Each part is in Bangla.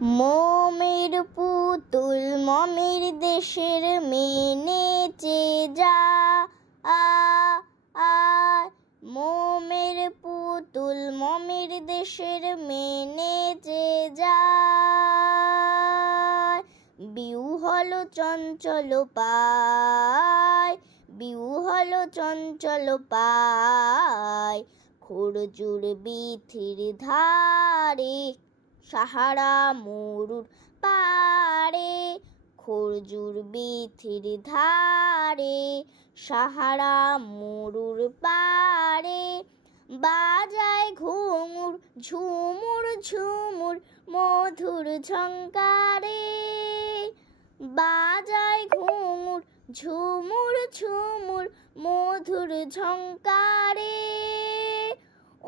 মোমের পুতুল মমের দেশের মেয়ে নেচে যা মোমের পুতুল মমের দেশের মেয়ে নেচে যায়। বিউ হলো চঞ্চল পায়, বিউ হলো চঞ্চল পায়, খরজুর বিথির ধারে সাহারা মরুর পাড়ে, খরজুর বিথির ধারে সাহারা মরুর পাড়ে, বাজায় ঘুঙুর ঝুমুর ঝুমুর মধুর ঝংকারে, বাজায় ঘুঙুর ঝুমুর ঝুমুর মধুর ঝংকারে,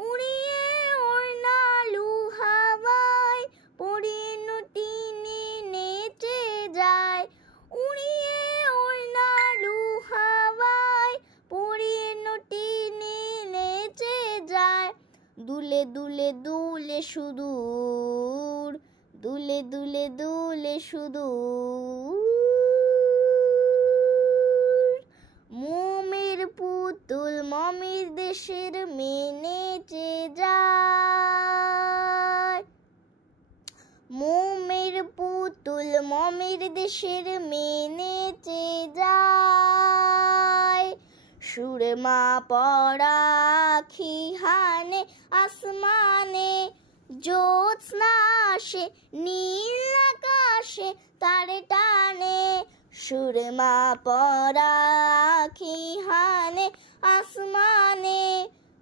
উড়িয়ে ওড়নালু হাওয়ায় পরিণতিনি নেচে যায়, উড়িয়ে ওড়নালু হাওয়ায় পরিণতিনি নেচে যায়। দুলে দুলে দুলে সুদূর, দুলে দুলে দুলে সুদূর, মোমের পুতুল মমের দেশের মেয়ে নেচে যায়। মোমের পুতুল মমের দেশের মেয়ে নেচে যায়। সুরমা পরা আঁখি হানে আসমানে, জ্যোৎস্না আসে নীল আকাশে তার টানে, সুরমা পরা আঁখি হানে আসমানে,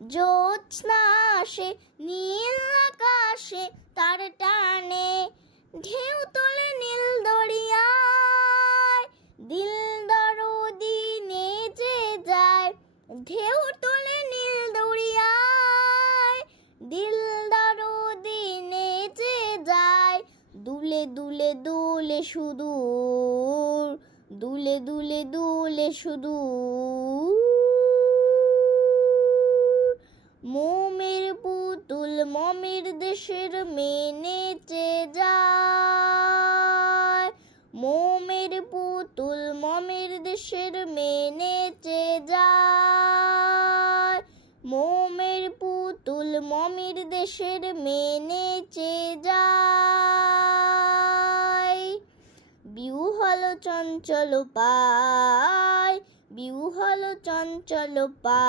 জ্যোৎস্না আসে নীল আকাশে তার টানে, ঢেউ তোলে নীল দরিয়ায় দিল দরদি নেচে যায়, ঢেউ তোলে নীল দরিয়ায় দিল দরদি নেচে যায়। দুলে দুলে দুলে সুদূর, দুলে দুলে দুলে সুদূর, মোমের পুতুল মমের দেশের মেয়ে নেচে যায়। মোমের পুতুল মমের দেশের মেয়ে নেচে যায়। মোমের পুতুল মমের দেশের মেয়ে নেচে যায়। বিউ হলো চঞ্চল পায়, বিউ হলো চঞ্চল পায়।